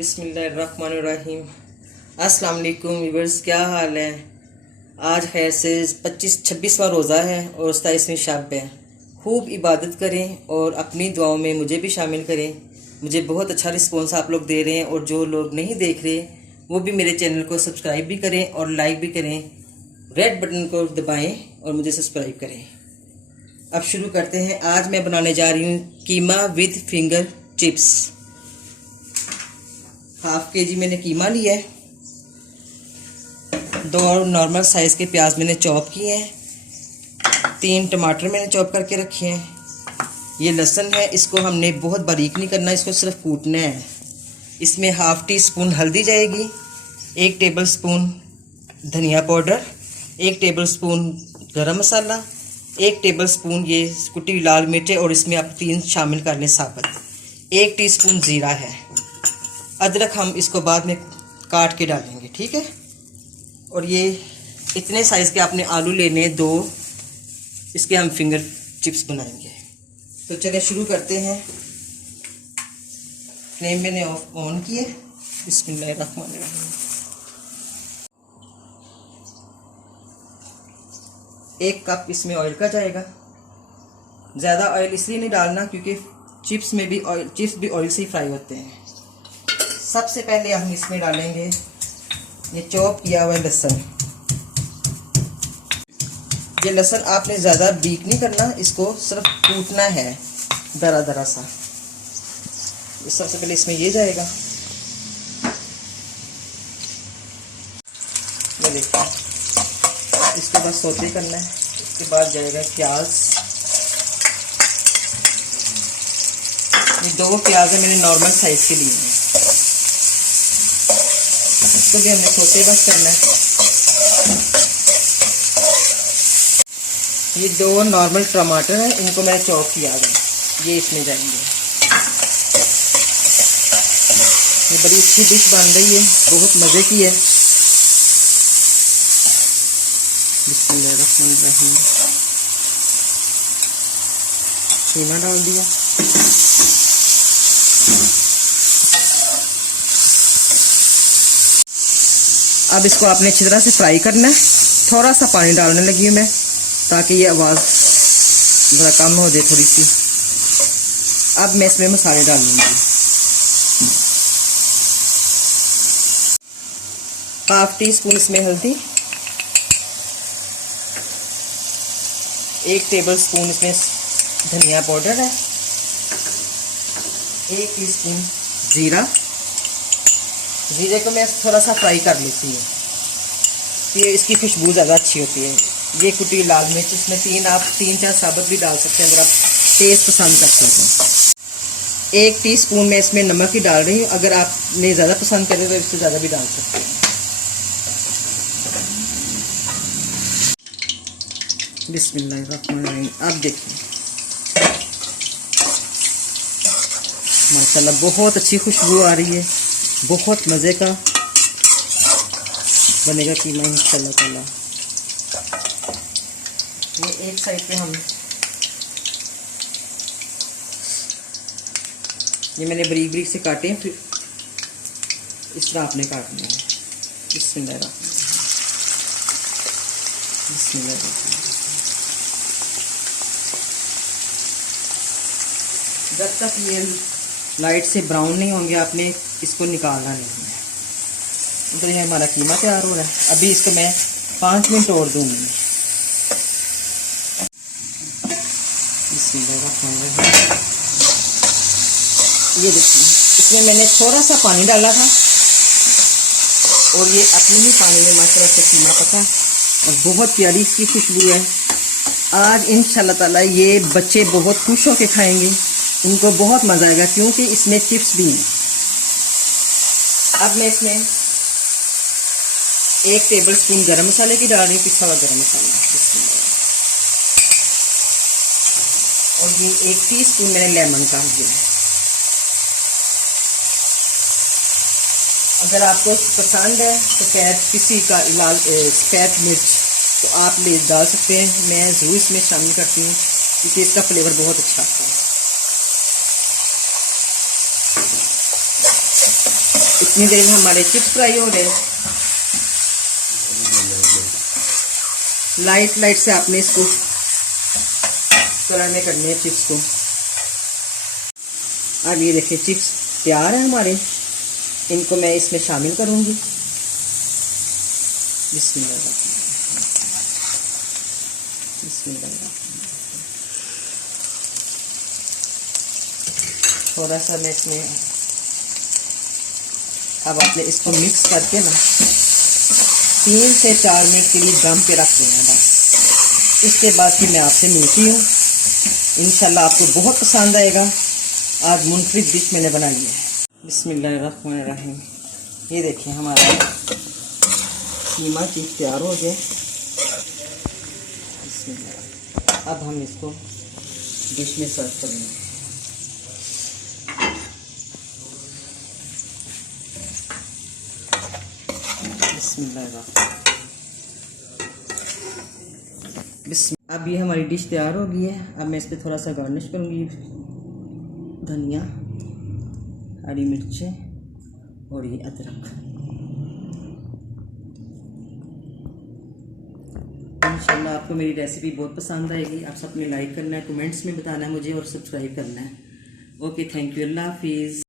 बिस्मिल्लाहिर्रहमानिर्रहीम। अस्सलाम वालेकुम व्यूअर्स, क्या हाल है। आज खैर से 26वां रोज़ा है और 27वीं शब है। खूब इबादत करें और अपनी दुआओं में मुझे भी शामिल करें। मुझे बहुत अच्छा रिस्पॉन्स आप लोग दे रहे हैं और जो लोग नहीं देख रहे वो भी मेरे चैनल को सब्सक्राइब भी करें और लाइक भी करें। रेड बटन को दबाएं और मुझे सब्सक्राइब करें। अब शुरू करते हैं। आज मैं बनाने जा रही हूँ कीमा विद फिंगर चिप्स। हाफ के जी मैंने कीमा लिया है। 2 नॉर्मल साइज़ के प्याज मैंने चॉप किए हैं। 3 टमाटर मैंने चॉप करके रखे हैं। ये लहसुन है, इसको हमने बहुत बारीक नहीं करना, इसको सिर्फ कूटना है। इसमें हाफ टी स्पून हल्दी जाएगी, 1 टेबल स्पून धनिया पाउडर, 1 टेबल स्पून गरम मसाला, 1 टेबल स्पून ये कुटी लाल मिर्च और इसमें आप 3 शामिल कर लें साबुत। 1 टीस्पून ज़ीरा है। अदरक हम इसको बाद में काट के डालेंगे, ठीक है। और ये इतने साइज़ के आपने आलू लेने 2, इसके हम फिंगर चिप्स बनाएंगे। तो चलिए शुरू करते हैं। फ्लेम मैंने ऑन किए। बिस्मिल्लाहिर्रहमानिर्रहीम। 1 कप इसमें ऑयल का जाएगा। ज़्यादा ऑयल इसलिए नहीं डालना क्योंकि चिप्स भी ऑयल से ही फ्राई होते हैं। सबसे पहले हम इसमें डालेंगे ये चॉप किया हुआ लहसुन। ये लहसुन आपने ज़्यादा बीक नहीं करना, इसको सिर्फ कूटना है दरा दरा सा। ये सबसे पहले इसमें ये जाएगा। ये देखिए, इसको बस सौते करना है। इसके बाद जाएगा प्याज। ये 2 प्याज है मैंने नॉर्मल साइज के लिए हैं। इसको भी हमने सौते बस करना है। ये 2 नॉर्मल टमाटर हैं, इनको मैंने चॉप किया है, ये इसमें जाएंगे। ये बड़ी अच्छी डिश बन रही है, बहुत मज़े की है। बिस्मिल्लाहिर्रहमानिर्रहीम। कीमा डाल दिया। अब इसको आपने अच्छी तरह से फ्राई करना है। थोड़ा सा पानी डालने लगी हूँ मैं ताकि ये आवाज़ ज़रा कम हो जाए थोड़ी सी। अब मैं इसमें मसाले डालूँगी। हाफ टी स्पून इसमें हल्दी, 1 टेबल स्पून इसमें धनिया पाउडर है, 1 टीस्पून ज़ीरा। ज़ीरे को मैं थोड़ा सा फ्राई कर लेती हूँ, ये इसकी खुशबू ज़्यादा अच्छी होती है। ये कुटी लाल मिर्च, इसमें 3-4 साबुत भी डाल सकते हैं अगर आप टेस्ट पसंद करते हैं। 1 टीस्पून मैं इसमें नमक ही डाल रही हूँ, अगर आपने ज़्यादा पसंद करें तो इससे ज़्यादा भी डाल सकते हैं। बिस्मिल्लाहिर्रहमानिर्रहीम। अब देखिए माशाल्लाह बहुत अच्छी खुशबू आ रही है, बहुत मज़े का बनेगा कीमा इंशाल्लाह ताला। ये एक साइड पे हम ये मैंने बारीक बारीक से काटे हैं, फिर इस तरह आपने काटना है। बिस्मिल्लाहिर्रहमानिर्रहीम। जब तक ये लाइट से ब्राउन नहीं होंगे आपने इसको निकालना नहीं है। तो ये हमारा कीमा तैयार हो रहा है। अभी इसको मैं 5 मिनट और दूंगी। ये देखिए, इसमें मैंने थोड़ा सा पानी डाला था और ये अपने ही पानी में माशाल्लाह से कीमा पका और बहुत प्यारी इसकी खुशबू है। आज इंशाल्लाह ताला ये बच्चे बहुत खुश होकर खाएंगे, उनको बहुत मज़ा आएगा क्योंकि इसमें चिप्स भी हैं। अब मैं इसमें 1 टेबल स्पून गरम मसाले की डाल रही हूँ, पिसा हुआ गरम मसाला। और ये 1 टीस्पून मैंने लेमन का दिया है। अगर आपको पसंद है तो किसी का लाल सफ़ेद मिर्च तो आप ले डाल सकते हैं। मैं ज़रूर इसमें शामिल करती हूँ क्योंकि इसका फ्लेवर बहुत अच्छा आता है। इतनी देर में हमारे चिप्स फ्राई हो रहे हैं। लाइट लाइट से आपने इसको कलर में करने हैं चिप्स को। अब ये देखिए चिप्स तैयार है हमारे, इनको मैं इसमें शामिल करूंगी। बिस्मिल्लाह बिस्मिल्लाह। थोड़ा सा मैं इसमें अब आपने इसको मिक्स करके ना 3 से 4 मिनट के लिए दम पे रख देना बस। इसके बाद फिर मैं आपसे मिलती हूँ। इंशाल्लाह आपको बहुत पसंद आएगा। आज मुनफरिद डिश मैंने बनाई है। बिस्मिल्लाहिर्रहमानिर्रहीम। ये देखिए हमारा कीमा चीज़ तैयार हो गया। बिस्मिल्लाह। अब हम इसको डिश में सर्व करेंगे। अब ये हमारी डिश तैयार हो गई है। अब मैं इस पर थोड़ा सा गार्निश करूँगी, धनिया, हरी मिर्चें और ये अदरक। इंशाल्लाह आपको मेरी रेसिपी बहुत पसंद आएगी। आप सबने लाइक करना है, कमेंट्स में बताना है मुझे और सब्सक्राइब करना है। ओके, थैंक यू, अल्लाह हाफिज़।